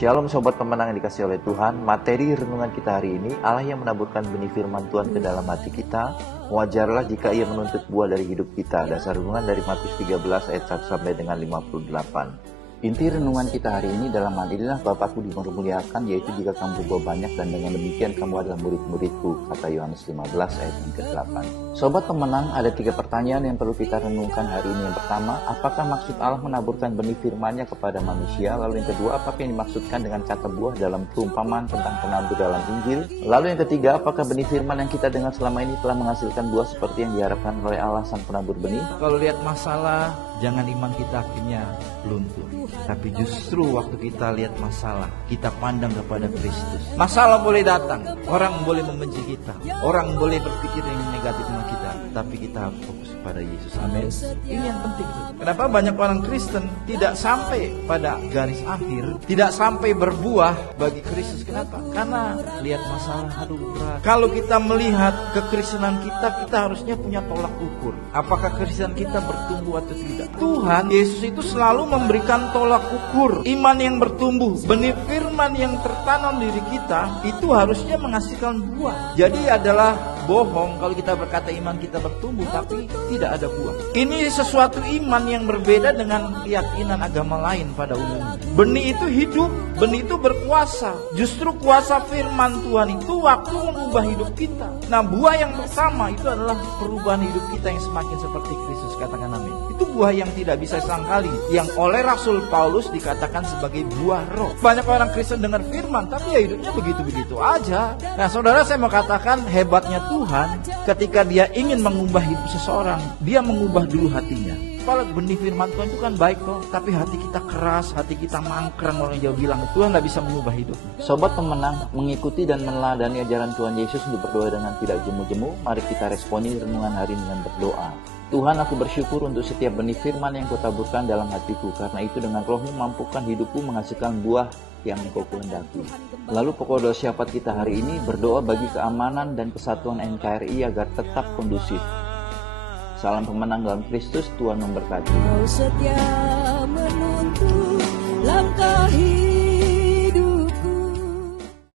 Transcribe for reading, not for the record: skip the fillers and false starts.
Shalom sobat pemenang yang dikasih oleh Tuhan. Materi renungan kita hari ini, Allah yang menaburkan benih firman Tuhan ke dalam hati kita. Wajarlah jika ia menuntut buah dari hidup kita. Dasar renungan dari Matius 13 ayat 1 sampai dengan 58. Inti renungan kita hari ini dalam hal inilah Bapakku dimuliakan, yaitu jika kamu berbuah banyak dan dengan demikian kamu adalah murid-muridku, kata Yohanes 15 ayat yang ke-8. Sobat pemenang, ada 3 pertanyaan yang perlu kita renungkan hari ini. Yang pertama, apakah maksud Allah menaburkan benih firman-Nya kepada manusia? Lalu yang kedua, apakah yang dimaksudkan dengan kata buah dalam perumpamaan tentang penabur dalam Injil? Lalu yang ketiga, apakah benih firman yang kita dengar selama ini telah menghasilkan buah seperti yang diharapkan oleh Allah sang penabur benih? Kalau lihat masalah, jangan iman kita akhirnya luntur. Tapi justru waktu kita lihat masalah, kita pandang kepada Kristus. Masalah boleh datang, orang boleh membenci kita, orang boleh berpikir yang negatif sama kita, tapi kita harus fokus pada Yesus. Amin. Ini yang penting. Kenapa banyak orang Kristen tidak sampai pada garis akhir, tidak sampai berbuah bagi Kristus? Kenapa? Karena lihat masalah, aduh berat. Kalau kita melihat kekristenan kita, kita harusnya punya tolak ukur. Apakah kekristenan kita bertumbuh atau tidak? Tuhan Yesus itu selalu memberikan tolak ukur iman yang bertumbuh. Benih firman yang tertanam di diri kita itu harusnya menghasilkan buah. Jadi adalah bohong kalau kita berkata iman kita bertumbuh tapi tidak ada buah. Ini sesuatu iman yang berbeda dengan keyakinan agama lain pada umumnya. Benih itu hidup, benih itu berkuasa. Justru kuasa firman Tuhan itu waktu mengubah hidup kita. Nah, buah yang pertama itu adalah perubahan hidup kita yang semakin seperti Kristus, katakan amin. Itu buah yang tidak bisa sangkali, yang oleh Rasul Paulus dikatakan sebagai buah roh. Banyak orang Kristen dengar firman tapi ya hidupnya begitu-begitu aja. Nah, saudara, saya mau katakan hebatnya Tuhan ketika dia ingin mengubah hidup seseorang, dia mengubah dulu hatinya. Kalau benih firman Tuhan itu kan baik kok, tapi hati kita keras, hati kita mangkrang. Orang jauh bilang Tuhan tidak bisa mengubah hidup. Sobat pemenang, mengikuti dan meneladani ajaran Tuhan Yesus untuk berdoa dengan tidak jemu-jemu, mari kita responi renungan hari ini dengan berdoa. Tuhan, aku bersyukur untuk setiap benih firman yang Kau taburkan dalam hatiku, karena itu dengan Roh-Mu mampukan hidupku menghasilkan buah yang Kau kehendaki. Lalu pokok doa syafaat kita hari ini berdoa bagi keamanan dan kesatuan NKRI agar tetap kondusif. Salam pemenang dalam Kristus, Tuhan memberkati. Kau setia menuntun langkah